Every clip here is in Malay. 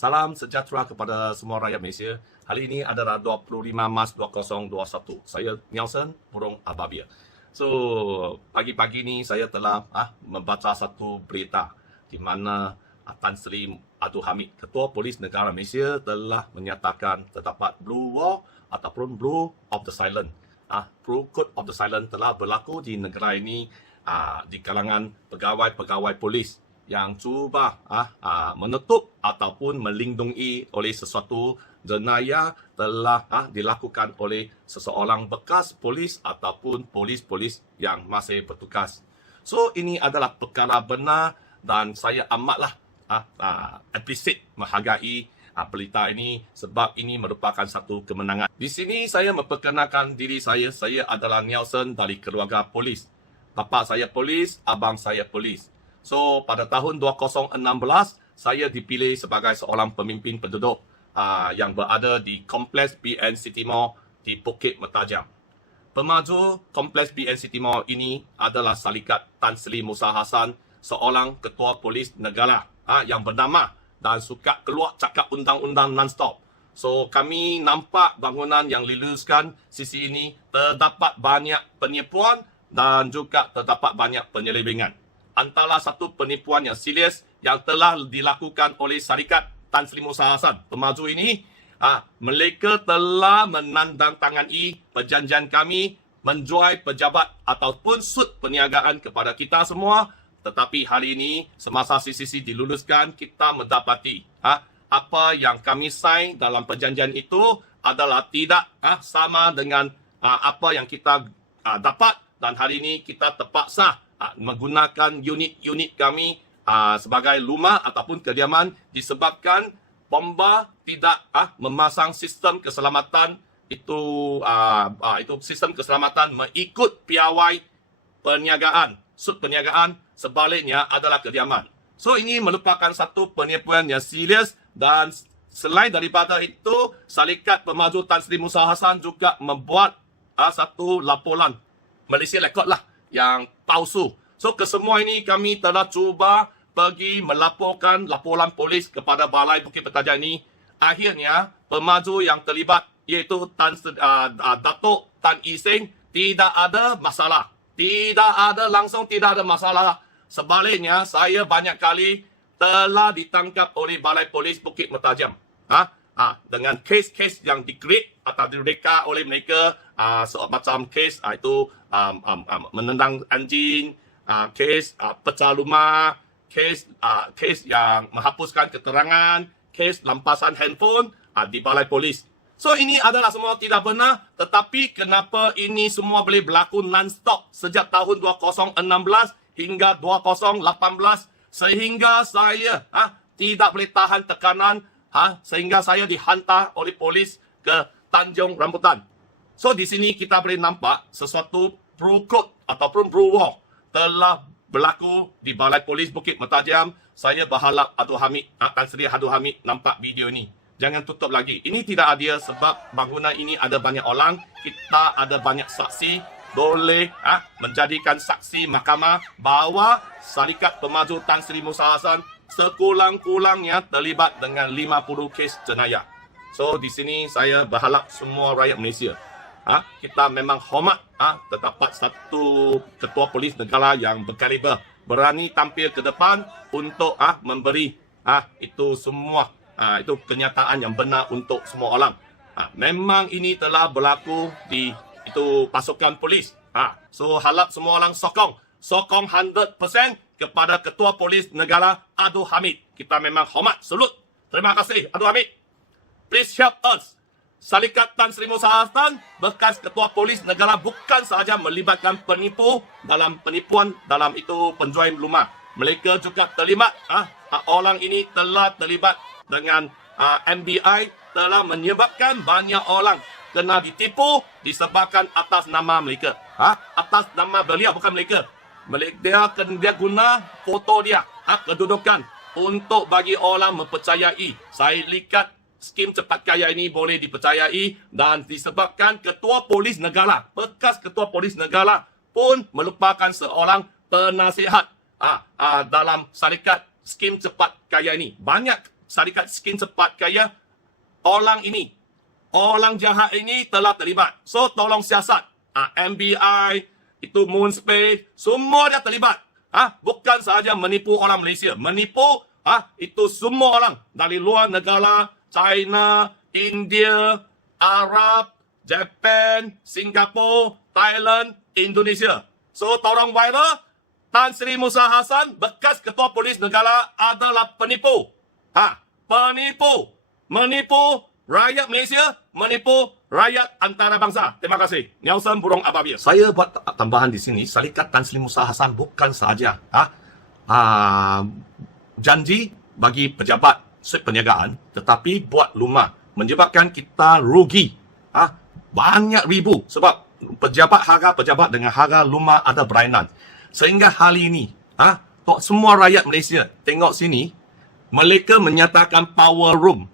Salam sejahtera kepada semua rakyat Malaysia. Hari ini adalah 25 Mac 2021. Saya Nelson Burung Ababia. So, pagi-pagi ni saya telah membaca satu berita di mana Tan Sri Abdul Hamid, Ketua Polis Negara Malaysia, telah menyatakan terdapat Blue War ataupun Blue of the Silent. Blue Code of the Silent telah berlaku di negara ini di kalangan pegawai-pegawai polis yang cuba menutup ataupun melindungi oleh sesuatu jenayah telah dilakukan oleh seseorang bekas polis ataupun polis-polis yang masih bertugas. So, ini adalah perkara benar dan saya amatlah appreciate, menghargai berita ini sebab ini merupakan satu kemenangan. Di sini saya memperkenalkan diri saya. Saya adalah Nelson dari keluarga polis. Bapa saya polis, abang saya polis. So, pada tahun 2016, saya dipilih sebagai seorang pemimpin penduduk yang berada di Kompleks BNC Timur di Bukit Mertajam. Pemaju Kompleks BNC Timur ini adalah Syarikat Tan Sri Musa Hassan, seorang ketua polis negara yang bernama dan suka keluar cakap undang-undang non-stop. So, kami nampak bangunan yang diluluskan sisi ini terdapat banyak penipuan dan juga terdapat banyak penyelewengan. Antara satu penipuan yang serius yang telah dilakukan oleh Syarikat Tan Sri Musa Hassan pemaju ini, mereka telah menandatangani perjanjian kami menjual pejabat ataupun sud perniagaan kepada kita semua. Tetapi hari ini semasa CCC diluluskan, kita mendapati apa yang kami sign dalam perjanjian itu adalah tidak sama dengan apa yang kita dapat, dan hari ini kita terpaksa menggunakan unit-unit kami sebagai rumah ataupun kediaman disebabkan bomba tidak memasang sistem keselamatan itu sistem keselamatan mengikut piawai perniagaan, sud perniagaan, sebaliknya adalah kediaman. So, ini merupakan satu penipuan yang serius dan selain daripada itu, Syarikat Pemaju Tan Sri Musa Hassan juga membuat satu laporan Malaysia Record lah yang palsu. So, kesemua ini kami telah cuba pergi melaporkan laporan polis kepada Balai Bukit Mertajam ini. Akhirnya, pemaju yang terlibat iaitu Datuk Tan I Seng tidak ada masalah. Tidak ada masalah. Sebaliknya, saya banyak kali telah ditangkap oleh Balai Polis Bukit Mertajam. Dengan kes-kes yang di-create atau direka oleh mereka, macam kes itu menendang anjing, kes pecah rumah, kes yang menghapuskan keterangan, kes lampasan handphone di Balai Polis. So, ini adalah semua tidak benar, tetapi kenapa ini semua boleh berlaku non-stop sejak tahun 2016 hingga 2018 sehingga saya tidak boleh tahan tekanan sehingga saya dihantar oleh polis ke Tanjung Rambutan. So, di sini kita boleh nampak sesuatu Blue Code ataupun Blue War telah berlaku di Balai Polis Bukit Mertajam. Saya berharap Tan Sri Abdul Hamid nampak video ini. Jangan tutup lagi. Ini tidak adil sebab bangunan ini ada banyak orang. Kita ada banyak saksi. Boleh menjadikan saksi mahkamah bahawa Syarikat Pemaju Tan Sri Musa Hassan sekurang-kurangnya terlibat dengan 50 kes jenayah. So, di sini saya berharap semua rakyat Malaysia, kita memang hormat terdapat satu ketua polis negara yang berkaliber, berani tampil ke depan untuk memberi itu semua itu kenyataan yang benar untuk semua orang. Memang ini telah berlaku di itu pasukan polis. So, harap semua orang sokong 100% kepada Ketua Polis Negara Abdul Hamid. Kita memang hormat, salut. Terima kasih Abdul Hamid. Please help us. Syarikat Tan Sri Musa Hassan, bekas Ketua Polis Negara, bukan sahaja melibatkan penipuan dalam itu penjual rumah. Mereka juga terlibat. Orang ini telah terlibat dengan MBI, telah menyebabkan banyak orang kena ditipu disebabkan atas nama mereka. Atas nama beliau, bukan mereka. Dia guna foto dia, kedudukan untuk bagi orang mempercayai Syarikat skim cepat kaya ini boleh dipercayai, dan disebabkan Ketua Polis Negara, bekas Ketua Polis Negara pun merupakan seorang penasihat dalam syarikat skim cepat kaya ini. Banyak syarikat skin cepat kaya, orang jahat ini telah terlibat. So tolong siasat. MBI, itu Moonspace, semua dia terlibat. Bukan sahaja menipu orang Malaysia. Menipu itu semua orang dari luar negara, China, India, Arab, Japan, Singapura, Thailand, Indonesia. So tolong viral, Tan Sri Musa Hassan, bekas ketua polis negara adalah penipu. Penipu. Menipu rakyat Malaysia, menipu rakyat antarabangsa. Terima kasih. Nelson Burung Ababia. Saya buat tambahan di sini, syarikat Tan Sri Musa Hassan bukan sahaja janji bagi pejabat suit perniagaan, tetapi buat lumah, menyebabkan kita rugi banyak ribu sebab pejabat dengan harga lumah ada berlainan. Sehingga hari ini semua rakyat Malaysia tengok sini, mereka menyatakan power room.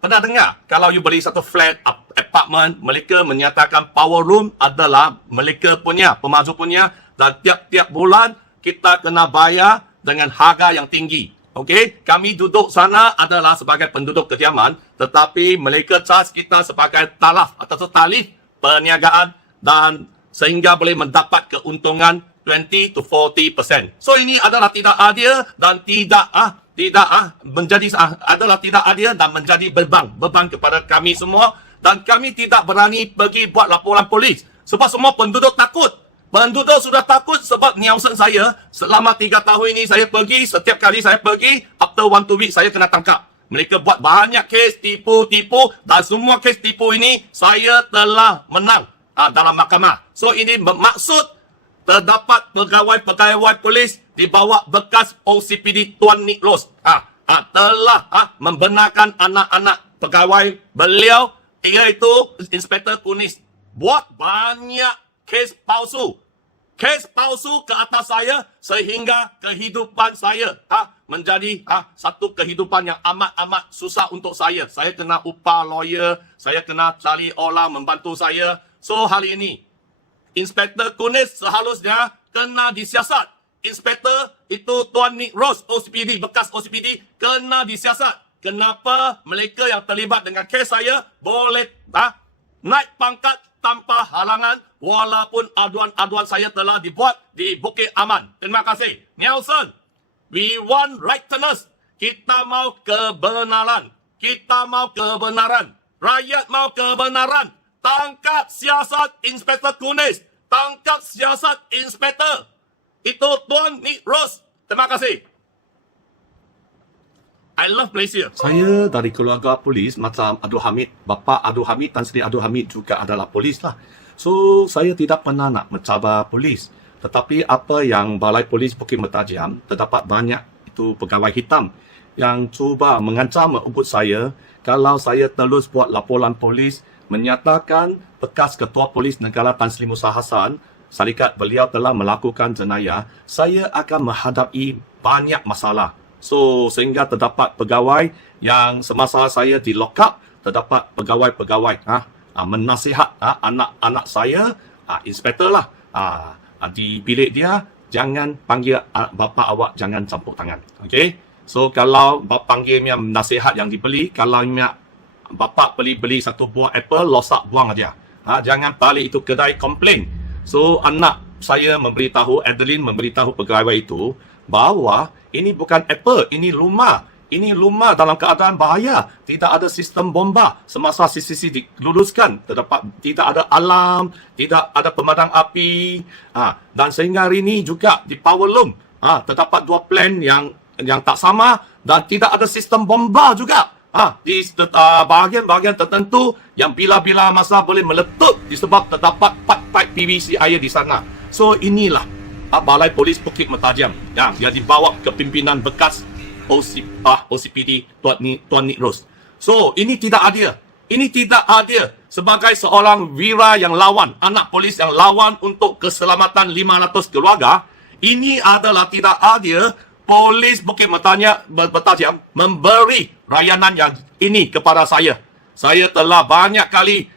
Pernah dengar kalau you beli satu flat apartment, mereka menyatakan power room adalah mereka punya, pemaju punya, dan tiap-tiap bulan kita kena bayar dengan harga yang tinggi. Okey, kami duduk sana adalah sebagai penduduk kediaman, tetapi mereka charge kita sebagai talaf atau tarif perniagaan, dan sehingga boleh mendapat keuntungan 20 to 40%. So ini adalah tidak adil dan tidak adil dan menjadi beban kepada kami semua, dan kami tidak berani pergi buat laporan polis sebab semua penduduk takut. Penduduk sudah takut sebab Nelson saya selama 3 tahun ini saya pergi, setiap kali saya pergi, after 1-2 weeks saya kena tangkap. Mereka buat banyak kes tipu, dan semua kes tipu ini saya telah menang dalam mahkamah. So ini bermaksud terdapat pegawai polis di bawah bekas OCPD Tuan Nick Rose telah membenarkan anak-anak pegawai beliau, iaitu Inspektor Kunis, buat banyak kes palsu ke atas saya, sehingga kehidupan saya menjadi satu kehidupan yang amat susah untuk saya. Saya kena upah lawyer, saya kena cari orang membantu saya. So hari ini Inspektor Kunis seharusnya kena disiasat. Inspektor itu Tuan Nick Rose, OCPD, bekas OCPD, kena disiasat. Kenapa mereka yang terlibat dengan kes saya boleh naik pangkat tanpa halangan, walaupun aduan-aduan saya telah dibuat di Bukit Aman. Terima kasih. Nelson, we want rightness. Kita mau kebenaran. Rakyat mau kebenaran. Tangkap siasat Inspektor Kunis. Tangkap siasat Inspektor. Itu Tuan Nick Rose. Terima kasih. I love Malaysia. Saya dari keluarga polis macam Abdul Hamid. Bapa Abdul Hamid, Tan Sri Abdul Hamid juga adalah polis lah. So, saya tidak pernah nak mencabar polis. Tetapi apa yang Balai Polis Bukit Mertajam, terdapat banyak itu pegawai hitam yang cuba mengancam merebut saya kalau saya terus buat laporan polis menyatakan bekas Ketua Polis Negara Tan Sri Musa Hassan, syarikat beliau telah melakukan jenayah, saya akan menghadapi banyak masalah. So, sehingga terdapat pegawai yang semasa saya di lock up, terdapat pegawai-pegawai menasihat anak-anak saya, inspektor lah, di bilik dia, jangan panggil bapa awak, jangan campur tangan. Okay? So, kalau bapa panggil nasihat yang dibeli, kalau bapa beli satu buah apple, losak buang aja. Jangan balik itu kedai komplain. So, anak saya memberitahu, Adeline memberitahu pegawai itu, bahawa ini bukan apple, ini rumah. Ini rumah dalam keadaan bahaya. Tidak ada sistem bomba. Semasa CCC diluluskan, tidak ada alarm, tidak ada pemadam api. Dan sehingga hari ini juga di power loom, terdapat 2 plan yang tak sama, dan tidak ada sistem bomba juga. Di bahagian-bahagian tertentu yang bila-bila masa boleh meletup disebab terdapat pipe PVC air di sana. So inilah Balai Polis Bukit Mertajam yang di bawah kepimpinan bekas OCPD Tuan Nick Rose. So ini tidak adil. Ini tidak adil. Sebagai seorang wira yang lawan, anak polis yang lawan untuk keselamatan 500 keluarga, ini adalah tidak adil. Polis Bukit Mertajam memberi layanan yang ini kepada saya. Saya telah banyak kali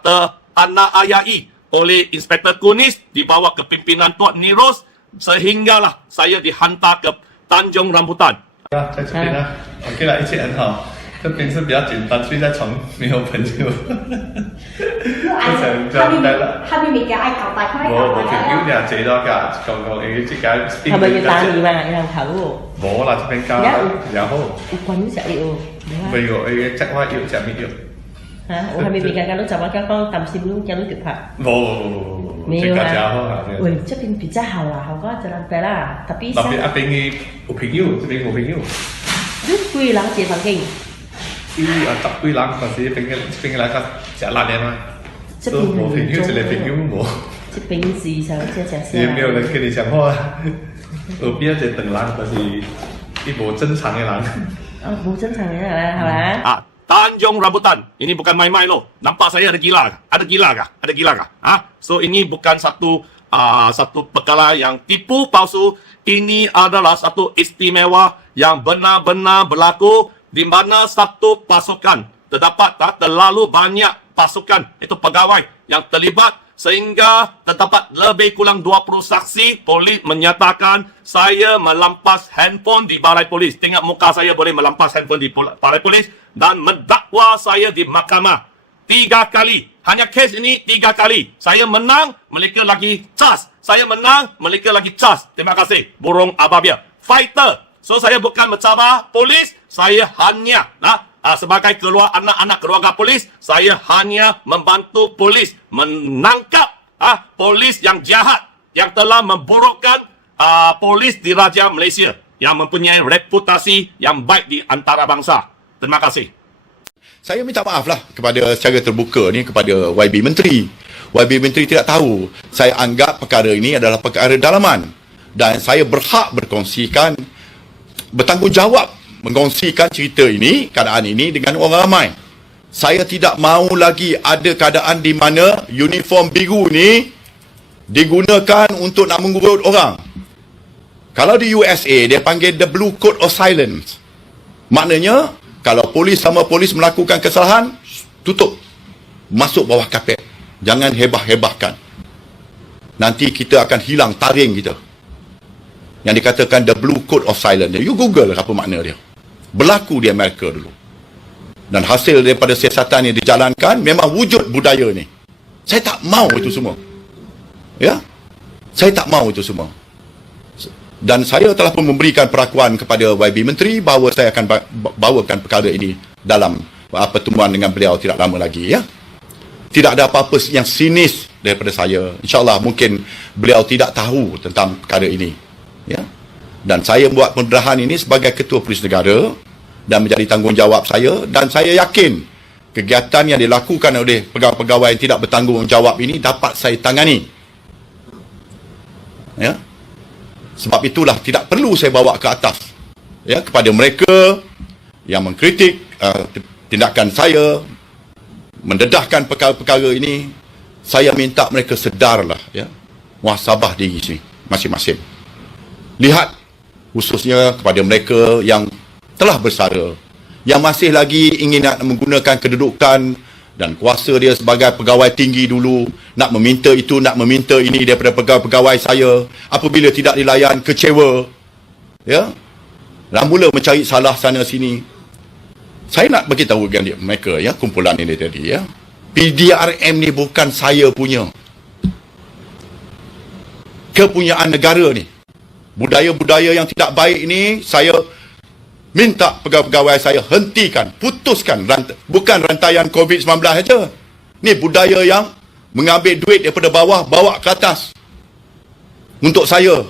teraniaya oleh Inspektor Kunis di bawah kepimpinan Tuan Nick Rose, sehinggalah saya dihantar ke Tanjung Rambutan. OK 啦，一切很好。这边是比较简单，睡在床没有朋友。他咪未解舊大概我朋友呢，這多㗎，講誒，即係 係咪要打你嘛？要頭冇啦，這邊交然後有滾石了，沒有誒，即係要食咩藥？嚇！我係咪未間間都就話剛剛抌線都間都腳拍。沒有啊。喂，這邊比較好啦，好過就難得啦，特別。特別啊邊有朋友，這邊冇朋友。你幾人借房間？十幾人，但是邊來個食辣嘅嘛。這邊冇朋友，這裡朋友冇。這邊是想這也沒有人跟你講話。耳邊這等人，但是一部正常嘅人。哦，不正常嘅係嘛？啊，Tanjung Rambutan. Ini bukan main-main loh. Nampak saya ada gila kah? Ada gila kah? Ada gila kah? So ini bukan satu perkara yang tipu palsu. Ini adalah satu istimewa yang benar-benar berlaku di mana satu pasukan terdapat terlalu banyak pasukan itu pegawai yang terlibat sehingga terdapat lebih kurang 20 saksi. Polis menyatakan saya melampas handphone di balai polis. Tengok muka saya boleh melampas handphone di balai polis dan mendakwa saya di mahkamah 3 kali. Hanya kes ini 3 kali. Saya menang, mereka lagi cas. Saya menang, mereka lagi cas. Terima kasih. Burung Ababil. Fighter. So saya bukan mencabar polis, saya hanya sebagai anak-anak keluarga polis, saya hanya membantu polis menangkap polis yang jahat yang telah memburukkan polis di Raja Malaysia yang mempunyai reputasi yang baik di antara bangsa. Terima kasih. Saya minta maaf lah kepada secara terbuka ni kepada YB Menteri. YB Menteri tidak tahu. Saya anggap perkara ini adalah perkara dalaman dan saya berhak bertanggungjawab mengkongsikan cerita ini, keadaan ini dengan orang ramai. Saya tidak mahu lagi ada keadaan di mana uniform biru ni digunakan untuk nak mengurut orang. Kalau di USA, dia panggil the blue code of silence. Maknanya, kalau polis sama polis melakukan kesalahan, tutup. Masuk bawah kapet. Jangan hebah-hebahkan. Nanti kita akan hilang taring kita. Yang dikatakan the blue code of silence. You Google apa makna dia. Berlaku di Amerika dulu. Dan hasil daripada siasatan yang dijalankan memang wujud budaya ni. Saya tak mau itu semua. Ya? Saya tak mau itu semua. Dan saya telah pun memberikan perakuan kepada YB Menteri bahawa saya akan bawakan perkara ini dalam pertemuan dengan beliau tidak lama lagi, ya. Tidak ada apa-apa yang sinis daripada saya. InsyaAllah mungkin beliau tidak tahu tentang perkara ini. Ya. Dan saya buat penderahan ini sebagai Ketua Polis Negara dan menjadi tanggungjawab saya, dan saya yakin kegiatan yang dilakukan oleh pegawai-pegawai yang tidak bertanggungjawab ini dapat saya tangani. Ya. Sebab itulah tidak perlu saya bawa ke atas, ya, kepada mereka yang mengkritik tindakan saya, mendedahkan perkara-perkara ini. Saya minta mereka sedarlah, ya, muhasabah diri sini masing-masing. Lihat khususnya kepada mereka yang telah bersara, yang masih lagi ingin nak menggunakan kedudukan dan kuasa dia sebagai pegawai tinggi dulu, nak meminta itu, nak meminta ini daripada pegawai-pegawai saya. Apabila tidak dilayan, kecewa, ya, dan mula mencari salah sana sini. Saya nak beritahu dengan mereka, ya, kumpulan ini tadi, ya, PDRM ni bukan saya punya, kepunyaan negara ni. Budaya-budaya yang tidak baik ini saya minta pegawai-pegawai saya hentikan, putuskan. Bukan rantaian COVID-19 saja. Ni budaya yang mengambil duit daripada bawah, bawa ke atas. Untuk saya,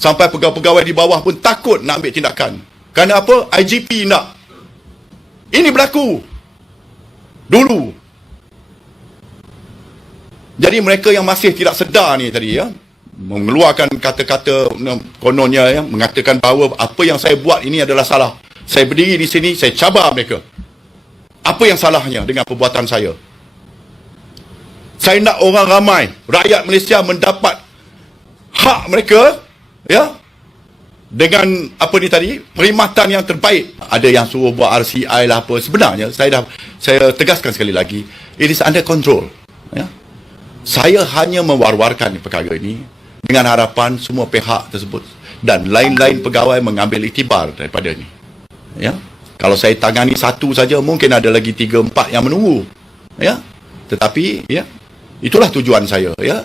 sampai pegawai-pegawai di bawah pun takut nak ambil tindakan. Kerana apa? IGP nak. Ini berlaku dulu. Jadi mereka yang masih tidak sedar ni tadi, ya, mengeluarkan kata-kata kononnya, ya, mengatakan bahawa apa yang saya buat ini adalah salah. Saya berdiri di sini, saya cabar mereka. Apa yang salahnya dengan perbuatan saya? Saya nak orang ramai, rakyat Malaysia mendapat hak mereka, ya, dengan apa ni tadi, perkhidmatan yang terbaik. Ada yang suruh buat RCI lah apa. Sebenarnya saya tegaskan sekali lagi, it is under control, ya. Saya hanya mewar-warkan perkara ini dengan harapan semua pihak tersebut dan lain-lain pegawai mengambil iktibar daripada ini. Ya. Kalau saya tangani satu saja, mungkin ada lagi 3-4 yang menunggu. Ya. Tetapi, ya, itulah tujuan saya. Ya.